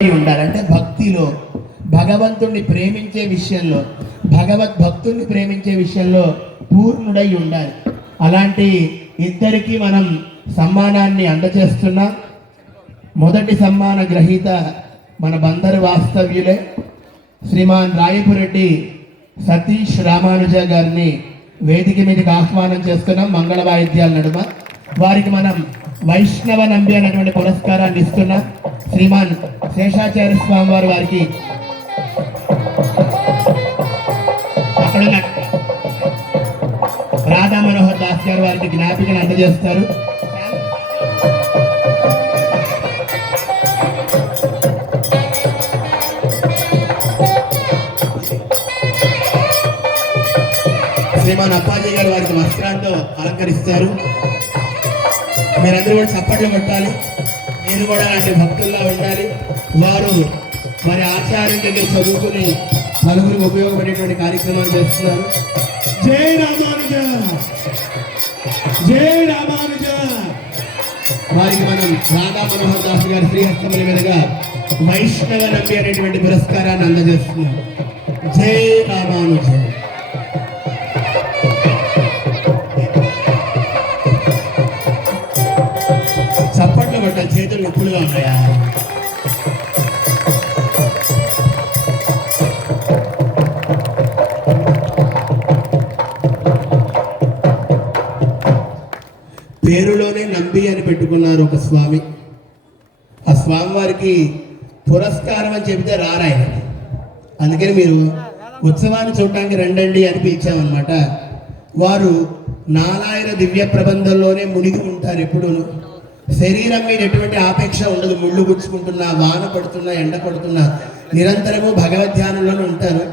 ఉండాలి. అంటే భక్తిలో భగవంతుణ్ణి ప్రేమించే విషయంలో భగవద్ భక్తుణ్ణి ప్రేమించే విషయంలో పూర్ణుడై ఉండాలి. అలాంటి ఇద్దరికి మనం సమ్మానాన్ని అందజేస్తున్నాం. మొదటి సమ్మాన గ్రహీత మన బందరు వాస్తవ్యులే శ్రీమాన్ రాయపురెడ్డి సతీష్ రామానుజ గారిని వేదిక మీదకి ఆహ్వానం చేస్తున్నాం మంగళ వాయిద్యాల నడుమ. వారికి మనం వైష్ణవ నంబి అనేటువంటి పురస్కారాన్ని ఇస్తున్నాం. శ్రీమాన్ శేషాచార్య స్వామి వారి వారికి. అక్కడ రాధా మనోహర్ దాస్ గారు వారికి జ్ఞాపికను అందజేస్తారు. శ్రీమాన్ అప్పాజీ గారు వారికి వస్త్రాలతో అలంకరిస్తారు. మీరందరూ కూడా చప్పట్లు కొట్టాలి. మీరు కూడా అలాంటి భక్తుల్లో ఉండాలి. వారు వారి ఆచార్యం దగ్గర చదువుకుని నలుగురికి ఉపయోగపడేటువంటి కార్యక్రమాలు చేస్తున్నారు. జై రామానుజ! జై రామానుజ! వారికి మనం రాధా మనోహర్ దాస్ గారి శ్రీహస్తముల మీదుగా వైష్ణవ నంబి అనేటువంటి పురస్కారాన్ని అందజేస్తున్నాం. జై రామానుజ! కొట్ట చేతులు ఉన్నాయా పేరులోనే నంబి అని పెట్టుకున్నారు ఒక స్వామి. ఆ స్వామి వారికి పురస్కారం అని చెబితే రారాయన. అందుకని మీరు ఉత్సవాన్ని చూడటానికి రండండి అని పిలిచామన్నమాట. వారు నారాయణ దివ్య ప్రబంధంలోనే మునిగి ఉంటారు ఎప్పుడూను. శరీరం మీద ఎటువంటి ఆపేక్ష ఉండదు. ముళ్ళు గుచ్చుకుంటున్నా వాన పడుతున్నా ఎండ పడుతున్నా నిరంతరము భగవద్ధ్యానంలోనే ఉంటారు.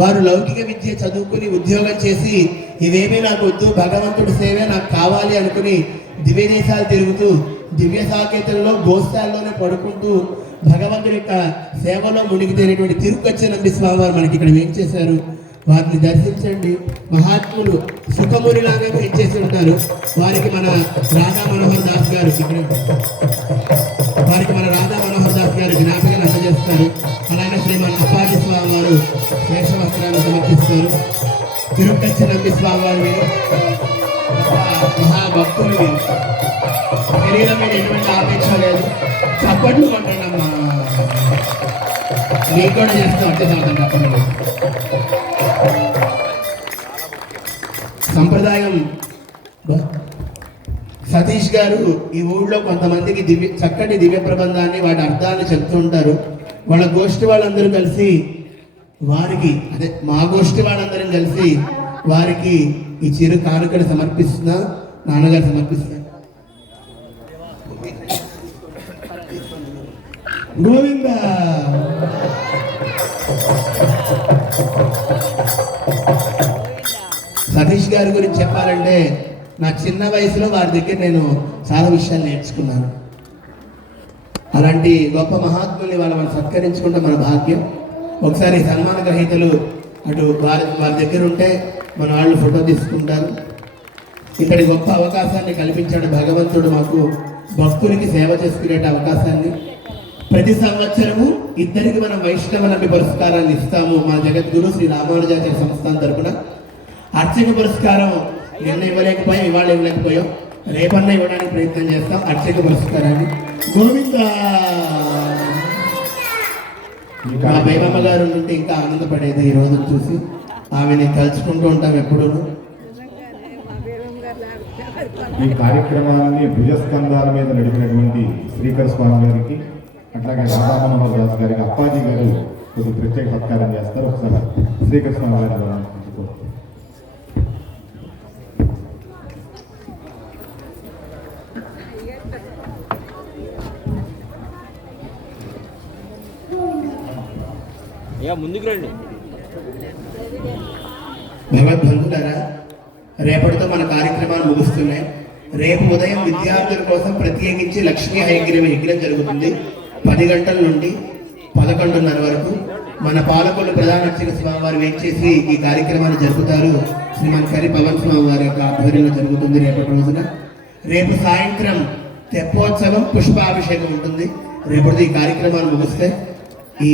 వారు లౌకిక విద్య చదువుకుని ఉద్యోగం చేసి ఇవేమీ నాకు వద్దు భగవంతుడి సేవే నాకు కావాలి అనుకుని దివ్య దేశాలు తిరుగుతూ దివ్య సాకేతంలో గోశాల్లోనే పడుకుంటూ భగవంతుడి యొక్క సేవలో మునిగితేనేటువంటి తిరుపతి నంబి స్వామి వారు మనకి ఇక్కడ ఏం చేశారు? వారిని దర్శించండి. మహాత్ములు సుఖమునిలాగా చేసి ఉంటారు వారికి మన రాధా మనోహర్ దాస్ గారు ఇక్కడ వారికి మన రాధా మనోహర్ దాస్ గారు జ్ఞాపకాలు అందజేస్తారు. అలాగే శ్రీమన్ అప్పాజీ స్వామి వారు శేష వస్త్రాన్ని సమర్పిస్తారు. తిరుపతి నంబి స్వామి వారు. మహాభక్తులు శరీరం మీద ఎటువంటి ఆపేక్ష లేదు. చప్పట్లు కొట్టండమ్మా. మీకు కూడా చేస్తాం వచ్చే తప్పకుండా సంప్రదాయం. సతీష్ గారు ఈ ఊళ్ళో కొంతమందికి దివ్య చక్కటి దివ్య ప్రబంధాన్ని వాటి అర్థాన్ని చెప్తూ ఉంటారు. వాళ్ళ గోష్ఠి వాళ్ళందరూ కలిసి వారికి అదే మా గోష్ఠి వాళ్ళందరం కలిసి వారికి ఈ చిరు కానుకలు సమర్పిస్తున్నా నాన్నగారు సమర్పిస్తున్నారు గోవింద. సతీష్ గారి గురించి చెప్పాలంటే నా చిన్న వయసులో వారి దగ్గర నేను చాలా విషయాలు నేర్చుకున్నాను. అలాంటి గొప్ప మహాత్ముల్ని వాళ్ళ మనం సత్కరించుకుంటే మన భాగ్యం. ఒకసారి సన్మాన గ్రహీతలు అటు వారి వారి దగ్గర ఉంటే మన వాళ్ళు ఫోటో తీసుకుంటారు. ఇక్కడి గొప్ప అవకాశాన్ని కల్పించాడు భగవంతుడు మాకు. భక్తులకి సేవ చేసుకునే అవకాశాన్ని. ప్రతి సంవత్సరము ఇద్దరికి మనం వైష్ణవ నమ్మి పురస్కారాన్ని ఇస్తాము. మా జగద్గురు శ్రీ రామానుజాచార్య సంస్థానం తరపున. అర్చక పురస్కారం నిన్న ఇవ్వలేకపోయాం ఇవాళ ఇవ్వలేకపోయాం. రేపన్నా ఇవ్వడానికి ప్రయత్నం చేస్తాం. అర్చక పురస్కారాన్ని. గోవింద! మా బైమమ్మ గారు ఉంటే ఇంకా ఆనందపడేది ఈ రోజు చూసి. ఆమెని తలుచుకుంటూ ఉంటాం ఎప్పుడూ. ఈ కార్యక్రమాన్ని భుజస్కంధాల మీద నడిపినటువంటి శ్రీకర్ స్వామి గారికి అట్లాగే రాధామనోహర్ దాస్ గారికి అప్పాజీ గారు కొద్ది ప్రత్యేక సత్కారం చేస్తారు. ఒకసారి శ్రీకర్ స్వామి గారు ద్వారా ముందుకు రండి. భగవద్బంధులారా రేపటితో మన కార్యక్రమాలు ముగుస్తున్నాయి. రేపు ఉదయం విద్యార్థుల కోసం ప్రత్యేకించి లక్ష్మీ హైగ్రీవ యజ్ఞం జరుగుతుంది. పది గంటల నుండి పదకొండున్నర వరకు మన పాలకొల్లు ప్రధాన అర్చక స్వామి వారు ఈ కార్యక్రమాన్ని జరుపుతారు. శ్రీమాన్ కరి పవన్ స్వామి వారి యొక్క ఆధ్వర్యంలో జరుగుతుంది రేపటి రోజున. రేపు సాయంత్రం తెప్పోత్సవం పుష్పాభిషేకం ఉంటుంది. రేపటి ఈ కార్యక్రమాలు ముగిస్తే ఈ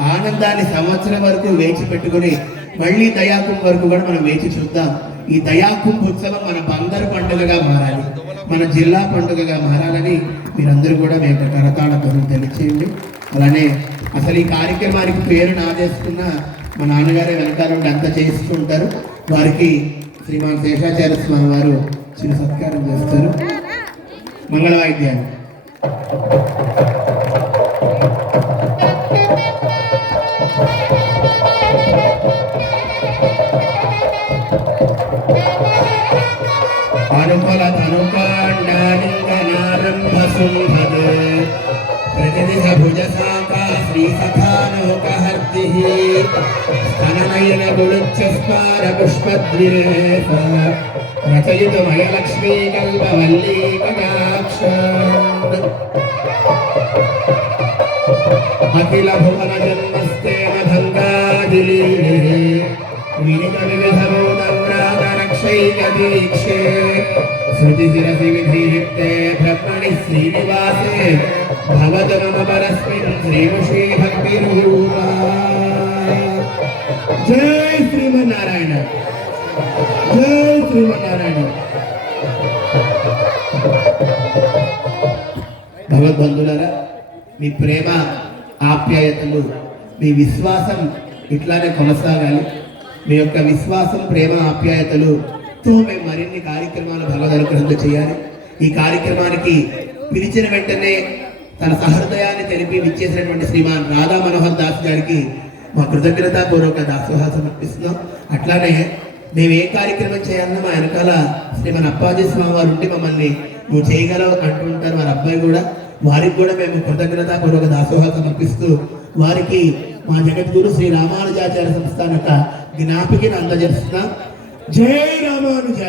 ఆనందాన్ని సంవత్సరం వరకు వేచి పెట్టుకుని మళ్ళీ దయాకుం వరకు కూడా మనం వేచి చూద్దాం. ఈ దయాకుం ఉత్సవం మన బందరు పండుగగా మారాలి. మన జిల్లా పండుగగా మారాలని మీరందరూ కూడా మీ యొక్క కరతాళ ధ్వనులు తెలియచేయండి. అలానే అసలు ఈ కార్యక్రమానికి పేరు నాదేసుకున్న మా నాన్నగారే వెనకాల నుండి అంతా చేస్తూ వారికి శ్రీమాన్ శేషాచార్య స్వామి వారు చిన్న సత్కారం చేస్తారు. మంగళ వాయిద్యాలు అనుఫల ధనుకాండాలింగనారంభ సుంభద్ ప్రతిదిశ భుజ శాఖా శ్రీ సఖానోకహర్తి స్తననయన గుళుచ్చ స్మార పుష్పద్విరేఫ రచయిత మయలక్ష్మీ కల్పవల్లీ కటాక్ష అఖిల భువన జన్మస్తేన భంగాదిలీలే వినిత వివిధమోదవ్రాతరక్షైక దీక్షే శృతి శిరసి విధీయుక్తే బ్రహ్మణి శ్రీనివాసే భవతు మమ పరస్మిన్ శ్రీముషీ భక్తిరూపా జై శ్రీమన్నారాయణ జై శ్రీమన్నారాయణ భగవద్బంధులారా మీ ప్రేమ ఆప్యాయతలు మీ విశ్వాసం ఇట్లానే కొనసాగాలి. మీ యొక్క విశ్వాసం ప్రేమ ఆప్యాయతలుతో మేము మరిన్ని కార్యక్రమాలు భగవద్ అనుగ్రహంతో చేయాలి. ఈ కార్యక్రమానికి పిలిచిన వెంటనే తన సహృదయాన్ని తెలిపి విచ్చేసినటువంటి శ్రీమాన్ రాధా మనోహర్ దాస్ గారికి మా కృతజ్ఞతాపూర్వక దాసోహాసం అర్పిస్తున్నాం. అట్లానే మేము ఏ కార్యక్రమం చేయాలన్నా మా వెనకాల శ్రీమన్ అప్పాజీ స్వామి వారు ఉండి మమ్మల్ని నువ్వు చేయగలవు అంటూ ఉంటారు వారి అబ్బాయి కూడా. వారికి కూడా మేము కృతజ్ఞతాపూర్వక దాసోహాసం అర్పిస్తూ వారికి మా జగద్గురు శ్రీ రామానుజాచార్య సంస్థాన యొక్క జ్ఞాపికను అందజేస్తున్నా. జై రామానుజ.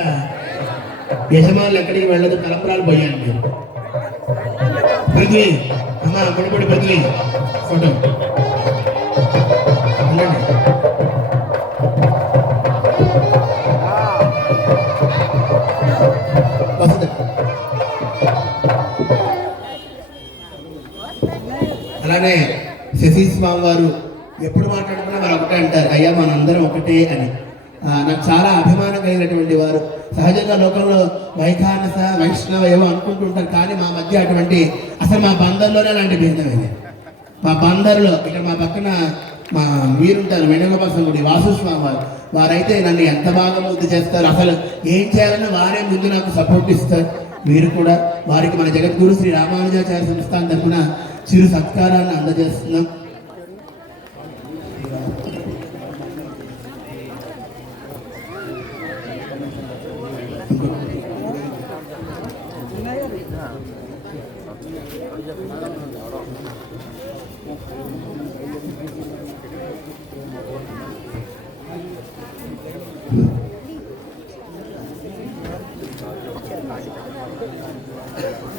యజమానులు ఎక్కడికి వెళ్ళదు తలంబరాలు పోయాను మీరు. పృథ్వీ అమ్మా ముడిపడి పృథ్వీ. ఫోటో. అలానే శశీ స్వామి వారు ఎప్పుడు మాట్లాడుతున్నా వారు ఒకటే అంటారు అయ్యా మనందరం ఒకటే అని. నాకు చాలా అభిమానం కలిగినటువంటి వారు. సహజంగా లోకంలో వైఖానస వైష్ణవ ఏమో అనుకుంటుంటారు కానీ మా మధ్య అటువంటి అసలు మా బందర్లోనే అలాంటి భేదమైంది మా బందర్లో ఇక్కడ మా పక్కన మా మీరుంటారు వేణుగోపాల గుడి వాసు స్వామి వారు. వారైతే నన్ను ఎంత బాగా ముద్దు చేస్తారు అసలు ఏం చేయాలని వారే ముందు నాకు సపోర్ట్ ఇస్తారు. మీరు కూడా వారికి మన జగద్గురు శ్రీ రామానుజాచార్య సంస్థానం తరఫున చిరు సత్కారాన్ని అందజేస్తున్నాం.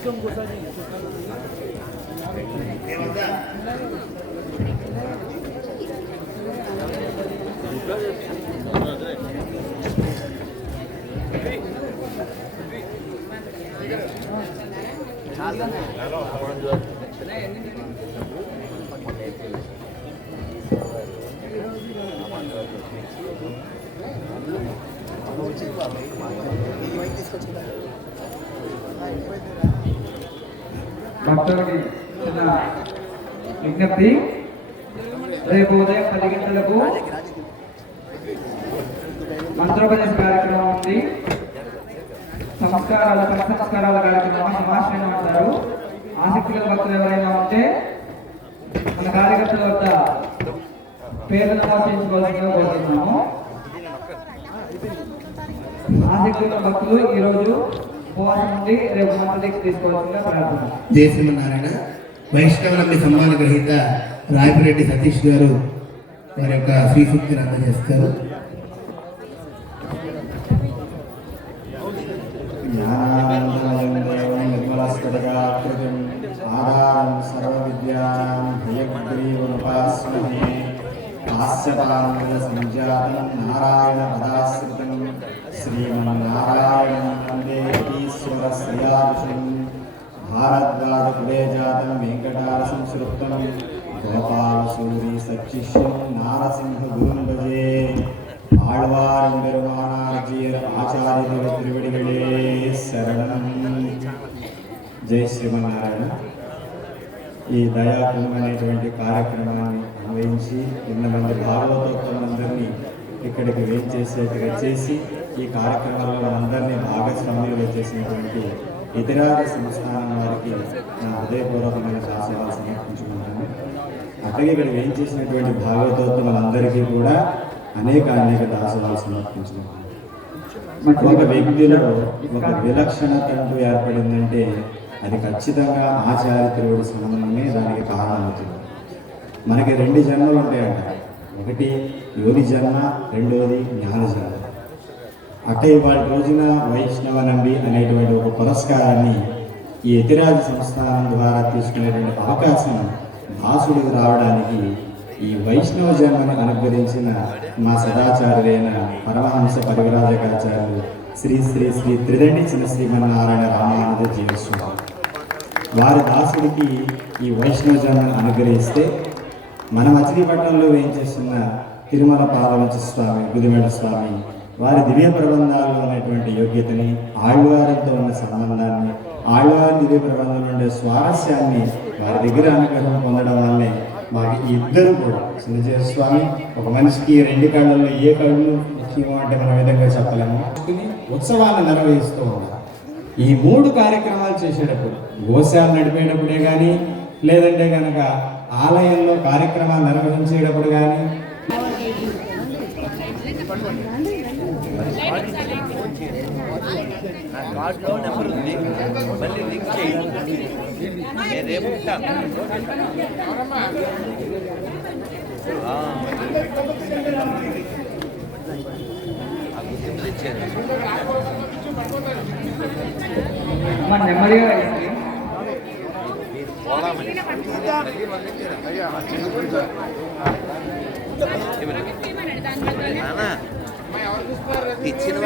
국정고사님 భక్తులకి చిన్న విజ్ఞప్తి. రేపు ఉదయం పది గంటలకు మంత్రోపదేశ కార్యక్రమం ఉంది. సంస్కారాల సంస్కారాల కార్యక్రమం సమాశ్రయం అంటారు. ఆసక్తి గల భక్తులు ఎవరైనా ఉంటే మన కార్యకర్తల వద్ద పేర్లు నమోదు చేసుకోవాల్సిందిగా కోరుతున్నాము. ఆసక్తి గల భక్తులు ఈరోజు ఉపవాసం ఉండి రేపు మంత్రదీక్ష తీసుకోవాల్సిందిగా ప్రార్థన. జయ శ్రీమన్నారాయణ వైష్ణవులకి సమ్మాన గ్రహీత రాయపిరెడ్డి సతీష్ గారు వారి యొక్క శ్రీసూక్తిని అందజేస్తారు. సంజాతం నారాయణ పదాశ్రితం శ్రీమన్నారాయణం వందే భారద్వాజ కులే జాతం వెంకటార సంస్కృతం గోపాల సూరి సచ్చిష్యం నారసింహ గురుం భజే ఆళ్వారం పెరుమానార్జీర ఆచార్య తిరువడిகளே శరణం. జై శ్రీమన్నారాయణ. ఈ దయాకుంభం అనేటువంటి కార్యక్రమాన్ని అన్వయించి ఇంతమంది భాగవతోత్తములందరినీ ఇక్కడికి వేంచేసేట్టుగా చేసి ఈ కార్యక్రమంలో అందరినీ భాగస్వాములుగా చేసినటువంటి ఇతరాల సంస్థానం వారికి నా హృదయపూర్వకమైన శాసనాలు సమర్పించుకుంటాను అట్లాగే ఇక్కడ వేంచేసినటువంటి భాగవతోత్తములందరికీ కూడా అనేక అనేక దాసనాలు సమర్పించుకుంటాను ఒక వ్యక్తిలో ఒక విలక్షణత అంటూ ఏర్పడిందంటే అది ఖచ్చితంగా ఆచారిత్రుడి సంబంధమే దానికి కారణమవుతుంది. మనకి రెండు జన్మలు ఉంటాయంట. ఒకటి యోని జన్మ రెండవది జ్ఞాన జన్మ అట్టే వాటి రోజున వైష్ణవ నంబి అనేటువంటి ఒక పురస్కారాన్ని ఈ యతిరాజ సంస్థానం ద్వారా తీసుకునేటువంటి అవకాశం దాసుడికి రావడానికి ఈ వైష్ణవ జన్మను అనుగ్రహించిన మా సదాచార్యులైన పరమహంస పరివిరాజకాచార్యులు శ్రీ శ్రీ శ్రీ త్రిదండి చిన్న శ్రీమన్నారాయణ రామానంద జీవస్వామి వారి దాసుడికి ఈ వైష్ణవ జన్మను అనుగ్రహిస్తే మన మచిలీపట్నంలో వేయించేస్తున్న తిరుమల పాదవంచ స్వామి గుదిమెడ స్వామి వారి దివ్య ప్రబంధాల్లో ఉన్నటువంటి యోగ్యతని ఆళ్వారితో ఉన్న సంబంధాన్ని ఆళ్వారి దివ్య ప్రబంధంలో ఉండే స్వారస్యాన్ని వారి దగ్గర అనుగ్రహం పొందడం వల్లే మాకు ఈ ఇద్దరు కూడా సునిజయ స్వామి ఒక మనిషికి రెండు కళ్ళల్లో ఏ కళ్ళు ముఖ్యమో అంటే మనం విధంగా చెప్పలేము ఉత్సవాలను నిర్వహిస్తూ ఉన్నారు. ఈ మూడు కార్యక్రమాలు చేసేటప్పుడు గోశాలు నడిపేటప్పుడే కానీ లేదంటే కనుక ఆలయంలో కార్యక్రమాలు నిర్వహించేటప్పుడు కానీ కార్డులో నెంబర్ ఉంది మళ్ళీ లింక్ చేయండి నేను రేపు ఉంటాను ఆ. ఆ నెమ్మదిగా వేయండి. పోదామని ఇచ్చిన వాడి